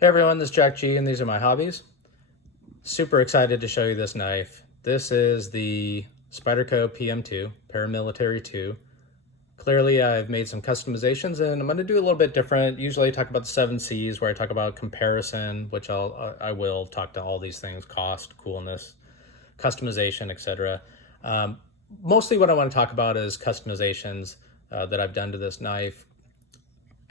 Hey everyone, this is Jack G and these are my hobbies. Super excited to show you this knife. This is the Spyderco PM2, Paramilitary 2. Clearly I've made some customizations and I'm going to do a little bit different. Usually I talk about the 7 C's where I talk about comparison, which I will talk to all these things: cost, coolness, customization, etc. Mostly what I want to talk about is customizations that I've done to this knife.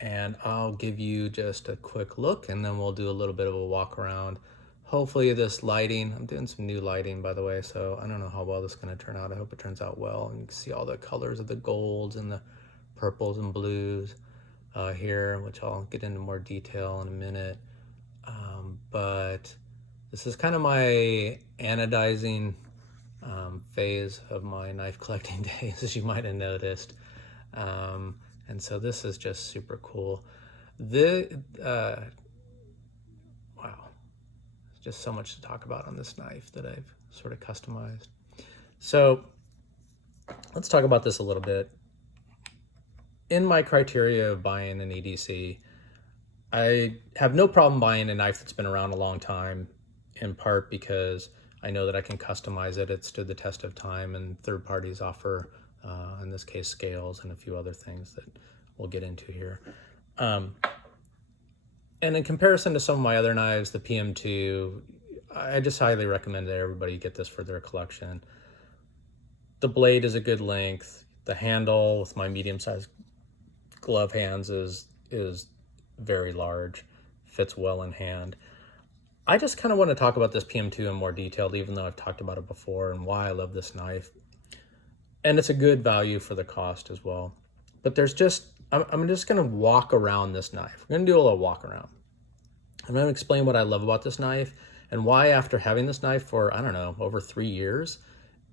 And I'll give you just a quick look and then we'll do a little bit of a walk around. Hopefully this lighting, I'm doing some new lighting by the way, so I don't know how well this is going to turn out. I hope it turns out well. And you can see all the colors of the golds and the purples and blues here, which I'll get into more detail in a minute. But this is kind of my anodizing phase of my knife collecting days, as you might have noticed. And so this is just super cool. Wow, there's just so much to talk about on this knife that I've sort of customized. So let's talk about this a little bit. In my criteria of buying an EDC, I have no problem buying a knife that's been around a long time, in part because I know that I can customize it. It stood the test of time, and third parties offer in this case scales and a few other things that we'll get into here. And in comparison to some of my other knives, the PM2, I just highly recommend that everybody get this for their collection. The blade is a good length. The handle with my medium-sized glove hands is very large, fits well in hand. I just kind of want to talk about this PM2 in more detail, even though I've talked about it before, and why I love this knife. And it's a good value for the cost as well. But there's just, I'm just going to walk around this knife. We're going to do a little walk around. I'm going to explain what I love about this knife and why, after having this knife for, I don't know, over 3 years,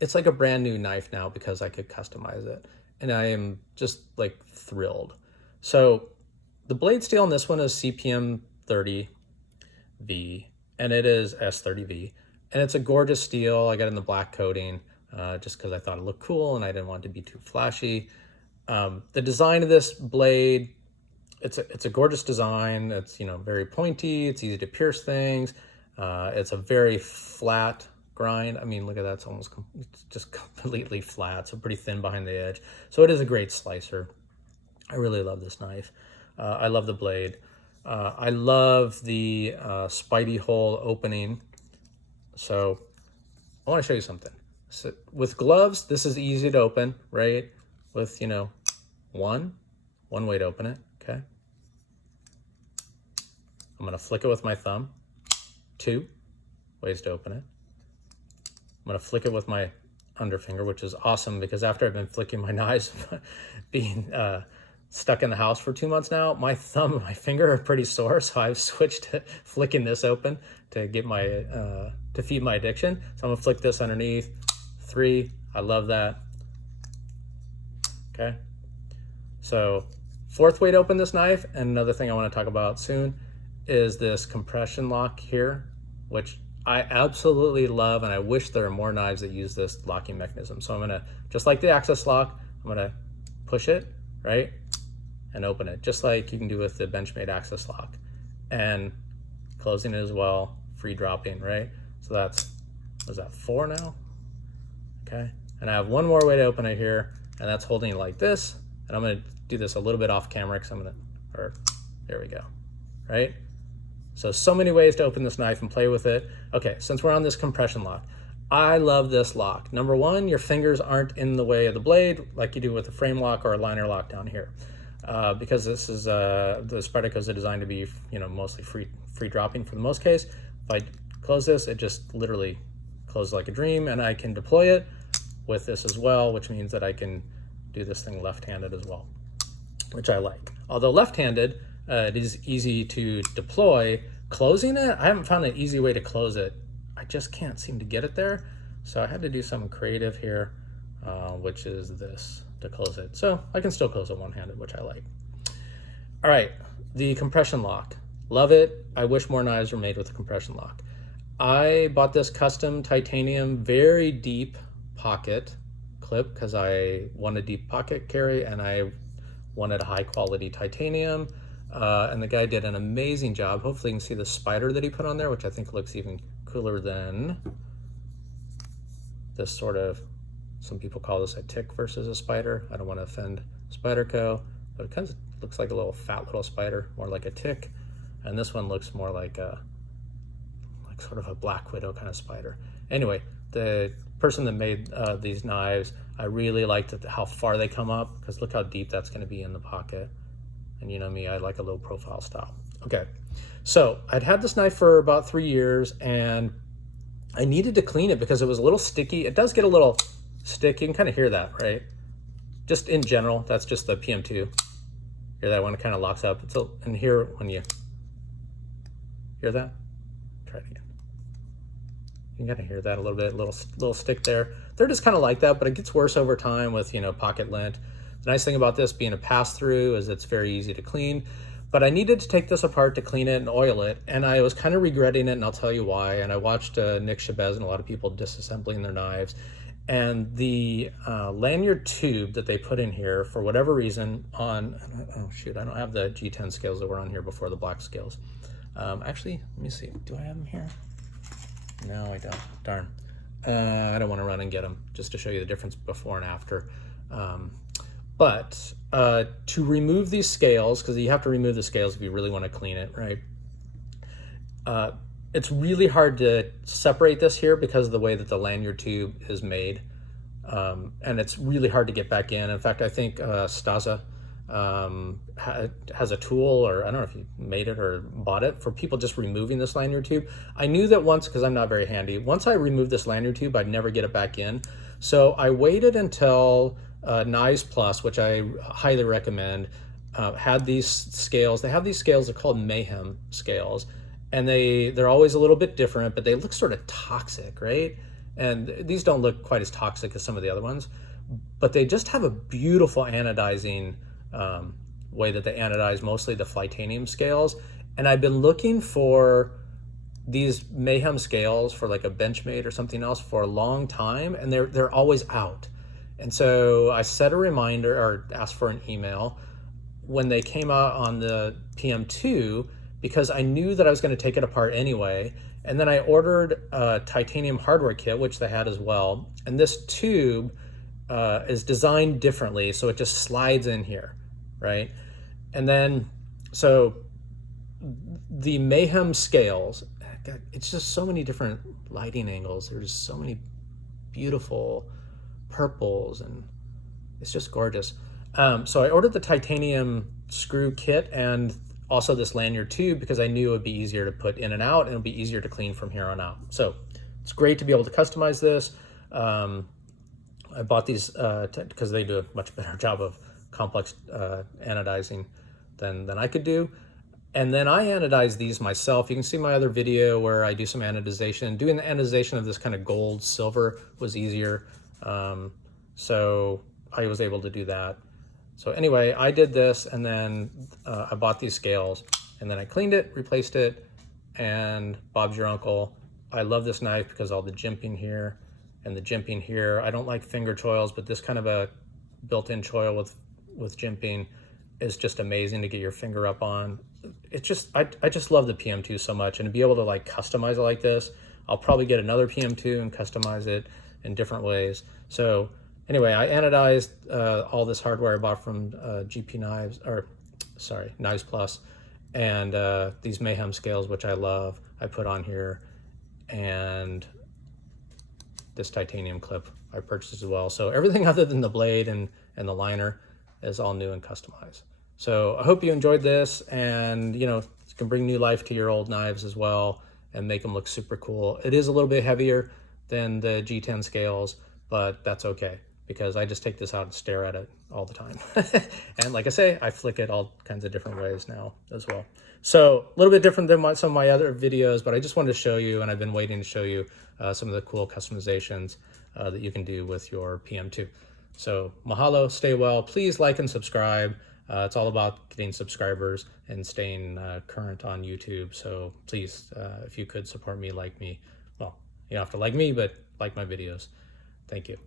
it's like a brand new knife now because I could customize it. And I am just like thrilled. So the blade steel on this one is CPM 30V and it is S30V. And it's a gorgeous steel. I got it in the black coating. Just because I thought it looked cool and I didn't want it to be too flashy. The design of this blade, it's a gorgeous design. It's, very pointy. It's easy to pierce things. It's a very flat grind. I mean, look at that. It's just completely flat. So pretty thin behind the edge. So it is a great slicer. I really love this knife. I love the blade. I love the Spidey hole opening. So I want to show you something. So with gloves, this is easy to open, right? With, one way to open it, okay? I'm gonna flick it with my thumb. 2 ways to open it. I'm gonna flick it with my underfinger, which is awesome because after I've been flicking my knives, being stuck in the house for 2 months now, my thumb and my finger are pretty sore, so I've switched to flicking this open to get my, to feed my addiction. So I'm gonna flick this underneath. 3, I love that. Okay, so 4th way to open this knife, and another thing I want to talk about soon is this compression lock here, which I absolutely love, and I wish there are more knives that use this locking mechanism. So I'm gonna, just like the access lock, I'm gonna push it, right, and open it, just like you can do with the Benchmade access lock, and closing it as well, free dropping, right? So that's, what is that, 4 now? Okay, and I have one more way to open it here, and that's holding it like this. And I'm gonna do this a little bit off camera because there we go, right? So many ways to open this knife and play with it. Okay, since we're on this compression lock, I love this lock. Number 1, your fingers aren't in the way of the blade like you do with a frame lock or a liner lock down here. Because this is, the Spydercos are designed to be, mostly free dropping for the most case. If I close this, it just literally closes like a dream, and I can deploy it with this as well, which means that I can do this thing left-handed as well, which I like. Although left-handed, it is easy to deploy. Closing it, I haven't found an easy way to close it. I just can't seem to get it there. So I had to do something creative here, which is this, to close it. So I can still close it one-handed, which I like. All right, the compression lock. Love it. I wish more knives were made with a compression lock. I bought this custom titanium, very deep pocket clip because I wanted deep pocket carry and I wanted a high quality titanium. And the guy did an amazing job. Hopefully you can see the spider that he put on there, which I think looks even cooler than this sort of, some people call this a tick versus a spider. I don't want to offend Spyderco, but it kind of looks like a little fat little spider, more like a tick. And this one looks more like sort of a black widow kind of spider. Anyway, the person that made these knives, I really liked how far they come up, because look how deep that's going to be in the pocket. And you know me, I like a low profile style. Okay, so I'd had this knife for about 3 years, and I needed to clean it because it was a little sticky. It does get a little sticky. You can kind of hear that, right? Just in general, that's just the PM2. Hear that when it kind of locks up? And here, when you hear that, try it again. You can kind of hear that a little bit, little stick there. They're just kind of like that, but it gets worse over time with, you know, pocket lint. The nice thing about this being a pass-through is it's very easy to clean, but I needed to take this apart to clean it and oil it, and I was kind of regretting it, and I'll tell you why. And I watched Nick Chabez and a lot of people disassembling their knives, and the lanyard tube that they put in here, for whatever reason, on, oh shoot, I don't have the G10 scales that were on here before, the black scales. Actually, let me see, do I have them here? No, I don't, darn. I don't want to run and get them, just to show you the difference before and after. But to remove these scales, because you have to remove the scales if you really want to clean it, right? It's really hard to separate this here because of the way that the lanyard tube is made. And it's really hard to get back in. In fact, I think Staza has a tool, or I don't know if you made it or bought it, for people just removing this lanyard tube. I knew that once, because I'm not very handy, once I removed this lanyard tube, I'd never get it back in. So I waited until KnivesPlus, which I highly recommend, had these scales. They have these scales, they're called Mayhem Scales, and they're always a little bit different, but they look sort of toxic, right? And these don't look quite as toxic as some of the other ones, but they just have a beautiful anodizing way that they anodize mostly the titanium scales. And I've been looking for these Mayhem scales for like a Benchmade or something else for a long time, and they're always out. And so I set a reminder, or asked for an email when they came out on the PM2, because I knew that I was going to take it apart anyway. And then I ordered a titanium hardware kit, which they had as well. And this tube is designed differently, so it just slides in here, right? And then, so the Mayhem scales, it's just so many different lighting angles. There's so many beautiful purples, and it's just gorgeous. So I ordered the titanium screw kit and also this lanyard tube, because I knew it would be easier to put in and out, and it'll be easier to clean from here on out. So it's great to be able to customize this. I bought these because they do a much better job of complex anodizing than I could do. And then I anodize these myself. You can see my other video where I do some anodization. Doing the anodization of this kind of gold silver was easier. So I was able to do that. So anyway, I did this, and then I bought these scales, and then I cleaned it, replaced it, and Bob's your uncle. I love this knife because all the jimping here and the jimping here. I don't like finger choils, but this kind of a built-in choil with jimping is just amazing to get your finger up on. It's just, I just love the PM2 so much, and to be able to like customize it like this. I'll probably get another PM2 and customize it in different ways. So anyway, I anodized all this hardware I bought from KnivesPlus, and these Mayhem scales, which I love, I put on here, and this titanium clip I purchased as well. So everything other than the blade and the liner is all new and customized. So I hope you enjoyed this, and you know, you can bring new life to your old knives as well and make them look super cool. It is a little bit heavier than the G10 scales, but that's okay, because I just take this out and stare at it all the time. And like I say, I flick it all kinds of different ways now as well. So a little bit different than some of my other videos, but I just wanted to show you, and I've been waiting to show you some of the cool customizations that you can do with your PM2. So mahalo, stay well. Please like and subscribe. It's all about getting subscribers and staying current on YouTube. So please, if you could support me, like me. Well, you don't have to like me, but like my videos. Thank you.